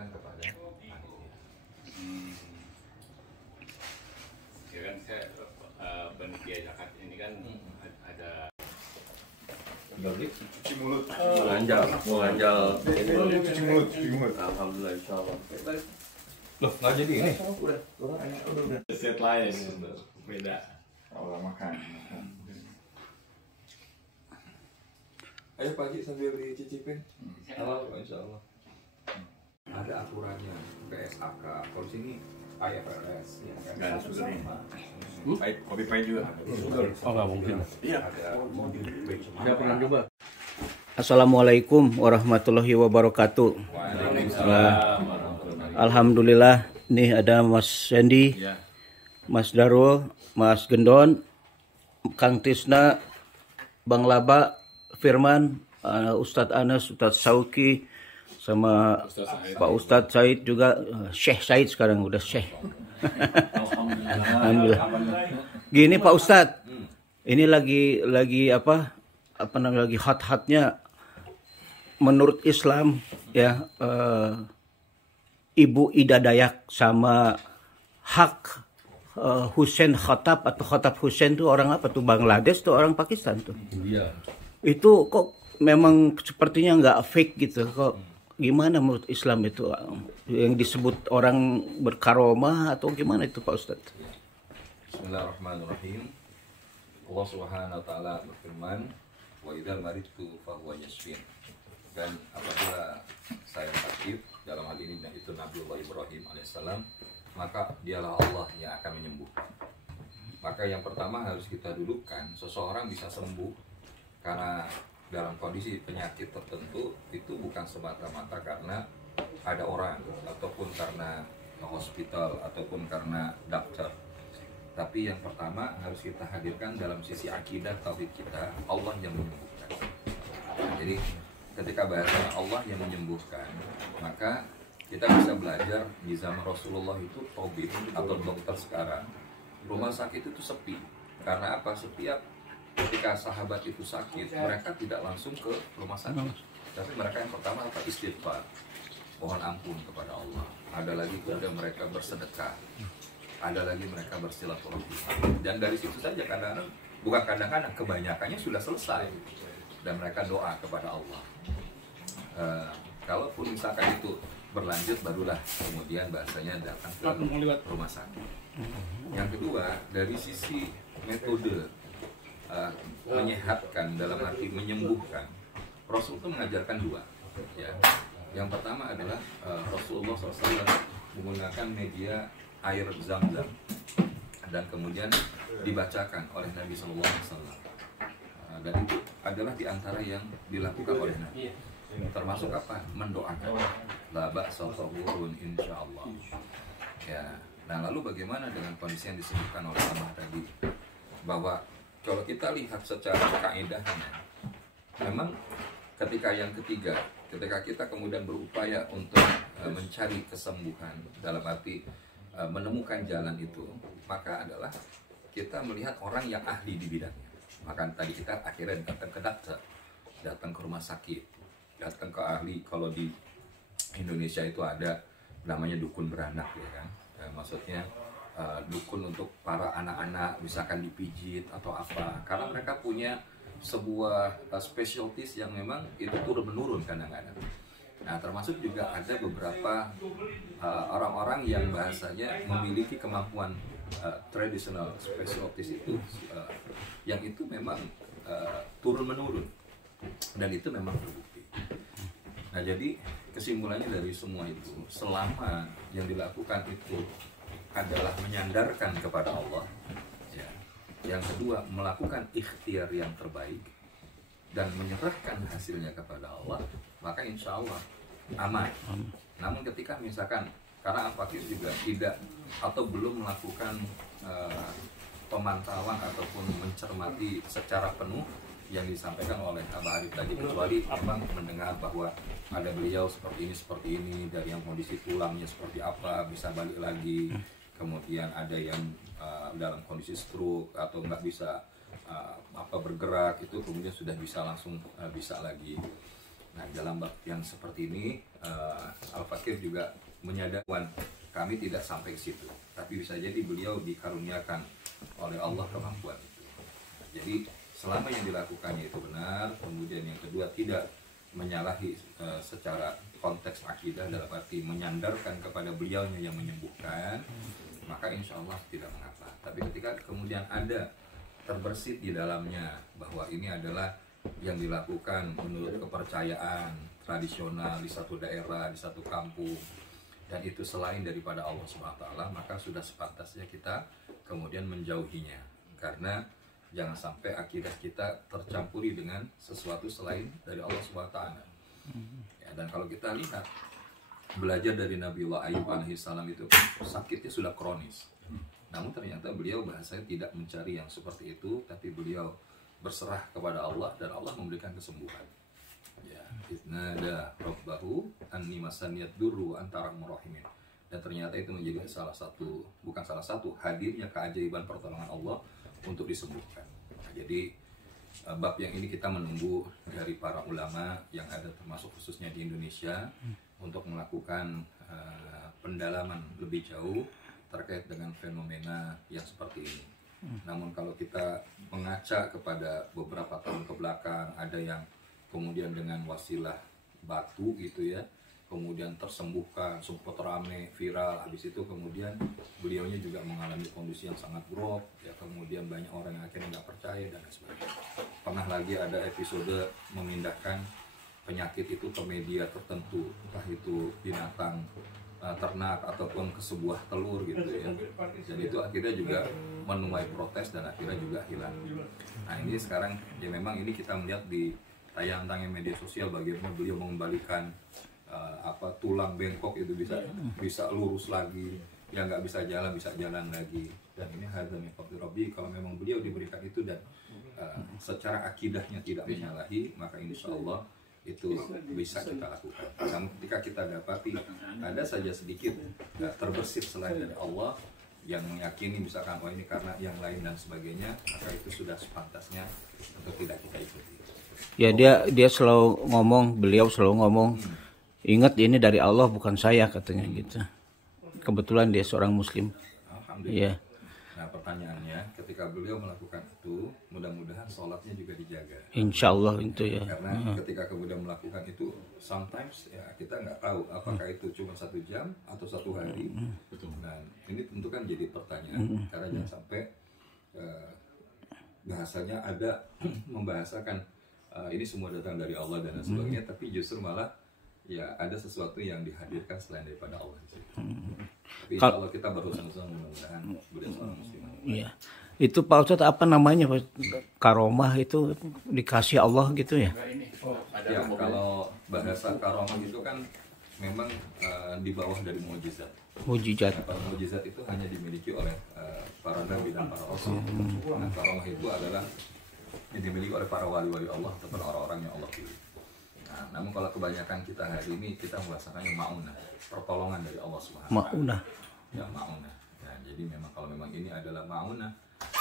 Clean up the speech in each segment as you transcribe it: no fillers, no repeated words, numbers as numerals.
sampaikan kepada panitia. Ya kan saya panitia zakat ini kan ada cuci mulut. Menganjal Cuci mulut. Alhamdulillah, insyaallah. Loh, nggak jadi ini? Udah. set lain beda. Allah makan. Ayo pagi sambil dicicipin. Insyaallah. Ada aturannya PSAK, kalau sini IFRS ya kan. Nggak ada sugarnya. Kopi pahit juga. Oh nggak mungkin. Iya. Saya pernah coba. Assalamualaikum warahmatullahi wabarakatuh. Alhamdulillah, nih ada Mas Sandy, Mas Darul, Mas Gendon, Kang Tisna, Bang Laba, Firman, Ustadz Anas, Ustadz Sauki, sama Pak Ustadz Said juga, Syekh Said sekarang udah Syekh. Alhamdulillah. Gini Pak Ustadz, ini lagi apa namanya, lagi hot-hotnya menurut Islam ya, Ibu Ida Dayak sama hak Hussein Khattab atau Khattab Hussein tuh orang apa tuh, Bangladesh tuh orang Pakistan tuh. Iya. Itu kok memang sepertinya nggak fake gitu kok. Gimana menurut Islam itu yang disebut orang berkaromah atau gimana itu Pak Ustadz? Bismillahirrahmanirrahim. Allah Subhanahu wa taala berfirman, "Wa idzal maridtu fa huwa yashfin." Dan apabila saya sakit, dalam hal ini itu Nabiullah Ibrahim alaihissalam, maka dialah Allah yang akan menyembuhkan. Maka yang pertama harus kita dudukkan, seseorang bisa sembuh karena dalam kondisi penyakit tertentu itu bukan semata-mata karena ada orang ataupun karena hospital ataupun karena dokter. Tapi yang pertama harus kita hadirkan dalam sisi akidah tauhid kita, Allah yang menyembuhkan. Jadi ketika bahasanya Allah yang menyembuhkan, maka kita bisa belajar di zaman Rasulullah itu tabib atau dokter sekarang. Rumah sakit itu sepi. Karena apa? Setiap ketika sahabat itu sakit, mereka tidak langsung ke rumah sakit. Tapi mereka yang pertama apa? Istighfar. Mohon ampun kepada Allah. Ada lagi kemudian mereka bersedekah. Ada lagi mereka bersilaturahmi. Dan dari situ saja kadang-kadang, bukan kadang-kadang, kebanyakannya sudah selesai. Dan mereka doa kepada Allah. Kalaupun misalkan itu berlanjut, barulah kemudian bahasanya datang ke rumah sakit. Yang kedua, dari sisi metode menyehatkan dalam arti menyembuhkan, Rasul itu mengajarkan dua. Ya. Yang pertama adalah Rasulullah SAW menggunakan media air Zam-Zam dan kemudian dibacakan oleh Nabi SAW. Dan itu adalah diantara yang dilakukan oleh Nabi. Termasuk apa? Mendoakan. La ba'sa tahurun insyaallah. Ya. Nah, lalu bagaimana dengan kondisi yang disebutkan oleh Abah tadi? Bahwa kalau kita lihat secara kaidahnya, memang ketika yang ketiga, ketika kita kemudian berupaya untuk mencari kesembuhan dalam arti menemukan jalan itu, maka adalah kita melihat orang yang ahli di bidangnya. Maka tadi kita akhirnya datang ke dokter, datang ke rumah sakit, datang ke ahli. Kalau di Indonesia itu ada namanya dukun beranak ya kan, maksudnya dukun untuk para anak-anak misalkan dipijit atau apa, karena mereka punya sebuah specialties yang memang itu turun menurun kadang-kadang. Nah, termasuk juga ada beberapa orang-orang yang bahasanya memiliki kemampuan traditional specialties itu yang itu memang turun menurun dan itu memang terbukti. Nah, jadi kesimpulannya dari semua itu, selama yang dilakukan itu adalah menyandarkan kepada Allah, ya. Yang kedua, melakukan ikhtiar yang terbaik dan menyerahkan hasilnya kepada Allah, maka insya Allah aman. Namun ketika misalkan karena fakir juga tidak atau belum melakukan pemantauan ataupun mencermati secara penuh yang disampaikan oleh Abah Arif tadi, kecuali memang mendengar bahwa ada beliau seperti ini dari yang kondisi tulangnya seperti apa bisa balik lagi, kemudian ada yang dalam kondisi stroke atau nggak bisa bergerak, itu kemudian sudah bisa langsung bisa lagi. Nah, dalam bab yang seperti ini Al-Fatihah Thaqif juga menyadari kami tidak sampai ke situ, tapi bisa jadi beliau dikaruniakan oleh Allah kemampuan itu. Jadi selama yang dilakukannya itu benar, kemudian yang kedua tidak menyalahi secara konteks akidah dalam arti menyandarkan kepada beliaunya yang menyembuhkan, maka insya Allah tidak mengapa. Tapi ketika kemudian ada terbersit di dalamnya bahwa ini adalah yang dilakukan menurut kepercayaan tradisional di satu daerah, di satu kampung, dan itu selain daripada Allah SWT, maka sudah sepantasnya kita kemudian menjauhinya, karena jangan sampai akidah kita tercampuri dengan sesuatu selain dari Allah SWT. Ya, dan kalau kita lihat belajar dari Nabiullah Ayub alaihissalam itu sakitnya sudah kronis, namun ternyata beliau bahasanya tidak mencari yang seperti itu, tapi beliau berserah kepada Allah dan Allah memberikan kesembuhan. Ya, idnada rabbahu anni masaniyad durru antara murahimin. Dan ternyata itu menjadi bukan salah satu hadirnya keajaiban pertolongan Allah untuk disembuhkan. Nah, jadi bab yang ini kita menunggu dari para ulama yang ada termasuk khususnya di Indonesia untuk melakukan pendalaman lebih jauh terkait dengan fenomena yang seperti ini. Namun kalau kita mengaca kepada beberapa tahun ke belakang, ada yang kemudian dengan wasilah batu gitu ya, kemudian tersembuhkan, sempat rame, viral, habis itu kemudian beliaunya juga mengalami kondisi yang sangat drop, ya kemudian banyak orang yang akhirnya nggak percaya dan sebagainya. Pernah lagi ada episode memindahkan penyakit itu ke media tertentu, entah itu binatang ternak ataupun ke sebuah telur gitu ya, dan itu akhirnya juga menuai protes dan akhirnya juga hilang. Nah ini sekarang ya memang ini kita melihat di tayangan media sosial bagaimana beliau mengembalikan tulang bengkok itu bisa lurus lagi, yang nggak bisa jalan lagi, dan ini hadza min fadli Rabbi. Kalau memang beliau diberikan itu dan secara akidahnya tidak menyalahi, maka insya Allah itu bisa kita lakukan. Namun ketika kita dapati ada saja sedikit terbersit selain dari Allah yang meyakini misalkan ini karena yang lain dan sebagainya, maka itu sudah sepantasnya untuk tidak kita ikuti. Ya dia selalu ngomong, beliau selalu ngomong, ingat ini dari Allah bukan saya, katanya gitu. Kebetulan dia seorang Muslim. Alhamdulillah. Ya. Nah pertanyaannya, ketika beliau melakukan itu, mudah-mudahan sholatnya juga dijaga. Insya Allah itu ya. Karena ketika kemudian melakukan itu, sometimes ya kita nggak tahu apakah itu cuma 1 jam atau 1 hari. Dan ini tentu kan jadi pertanyaan, karena jangan sampai bahasanya ada membahasakan ini semua datang dari Allah dan sebagainya, tapi justru malah ya ada sesuatu yang dihadirkan selain daripada Allah. Tapi insya Allah kita berusaha mudah-mudahan beliau seorang muslim. Iya. Itu Pak Ustadz apa namanya Pak? Karomah itu dikasih Allah gitu ya? Ya kalau bahasa karomah itu kan memang di bawah dari mukjizat. Mujizat. Nah, para mukjizat itu hanya dimiliki oleh para nabi dan para rasul. Nah karomah itu adalah yang dimiliki oleh para wali-wali Allah atau orang-orang yang Allah pilih. Nah, namun kalau kebanyakan kita hari ini kita merasakannya ma'unah, pertolongan dari Allah Subhanahu wa taala. Ma'unah. Ya ma'unah. Nah, jadi memang kalau memang ini adalah ma'unah,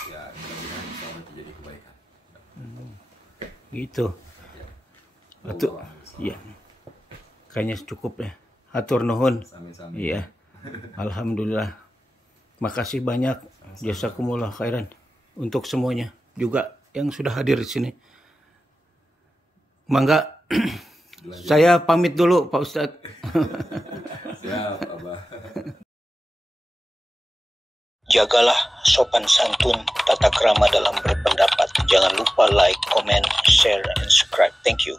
ya mudah-mudahan insya Allah terjadi kebaikan. Gitu. Ya. Betul. Iya. Kayaknya cukup ya. Hatur nuhun. Sami-sami. Iya. Alhamdulillah. Makasih banyak. Jazakumullah khairan untuk semuanya juga yang sudah hadir di sini. Mangga. Saya pamit dulu Pak Ustadz. Siap, Abah. Jagalah sopan santun, tata krama dalam berpendapat. Jangan lupa like, comment, share, and subscribe. Thank you.